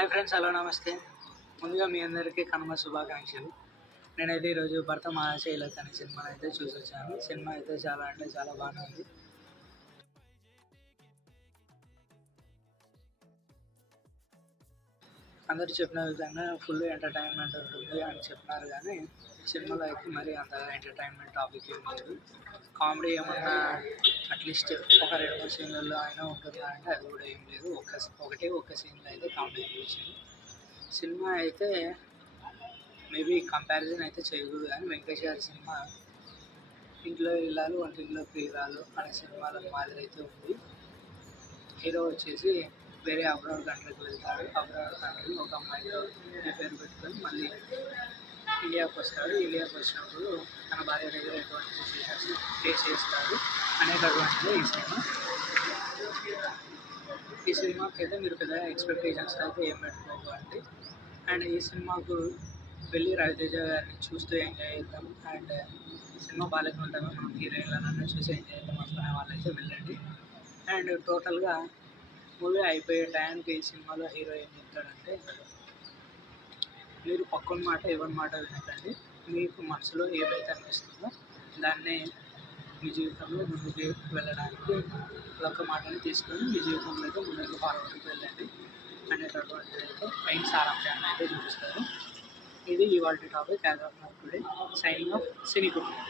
Hi friends, hello నమస్తే. ముందుగా మీ అందరికీ కనుమ శుభాకాంక్షలు. నేనైతే ఈరోజు భర్త మహాశైలక్ అనే సినిమాని అయితే చూసొచ్చాను. సినిమా అయితే చాలా అంటే చాలా బాగానే ఉంది. అందరూ చెప్పిన విధంగా ఫుల్ ఎంటర్టైన్మెంట్ ఉంటుంది అని చెప్పినారు, కానీ సినిమాలో అయితే మరీ అంత ఎంటర్టైన్మెంట్ టాపిక్ ఏం లేదు. కామెడీ ఏమన్నా అట్లీస్ట్ ఒక 2-3 సీన్లలో అయినా ఉంటుందా అంటే అది కూడా ఏం లేదు. ఒక్క సీన్లో అయితే కామెడీ అనిపించింది. సినిమా అయితే మేబీ కంపారిజన్ అయితే చేయకూడదు, కానీ వెంకటేష్ గారి సినిమా ఇంట్లో ఇల్లాలు వంటింట్లో ప్రియురాలు అనే సినిమాల మాదిరి అయితే ఉంది. హీరో వచ్చేసి వేరే అబ్రాడ్ కంట్రీకి వెళ్తాడు. అబ్రాడ్ కంట్రీలో ఒక అమ్మాయితో పేరు పెట్టుకొని మళ్ళీ ఇండియాకి వస్తాడు. ఇండియాకి వచ్చినప్పుడు తన భార్య దగ్గర ఎటువంటి సిచ్యువేషన్స్ ఫేస్ చేస్తాడు అనేటటువంటిది ఈ సినిమా. ఈ సినిమాకి అయితే మీరు పెద్ద ఎక్స్పెక్టేషన్స్ అయితే ఏం పెట్టుకోకండి. అండ్ ఈ సినిమాకు వెళ్ళి రవితేజ గారిని చూస్తూ ఎంజాయ్ చేద్దాం. అండ్ సినిమా బాగాలేకుంటే మనం హీరోయిన్లను చూసి ఎంజాయ్ చేద్దాం అనుకునే వాళ్ళైతే వెళ్ళండి. అండ్ టోటల్గా మూవీ అయిపోయే టైంకి ఈ సినిమాలో హీరో ఏం చెప్తాడంటే, మీరు పక్కన మాట ఎవరి మాట వినకండి, మీకు మనసులో ఏమైతే అనిపిస్తుందో దాన్నే మీ జీవితంలో ముందుకు వెళ్ళడానికి ఒక్క మాటని తీసుకొని మీ జీవితంలో అయితే ముందుకు ఫార్వర్డ్కి వెళ్ళండి అనేటటువంటిది అయితే మెయిన్ సారాంశాన్ని అయితే చూపిస్తారు. ఇది ఇవాళ topic. As of now today signing off సినీ కుటుంబం.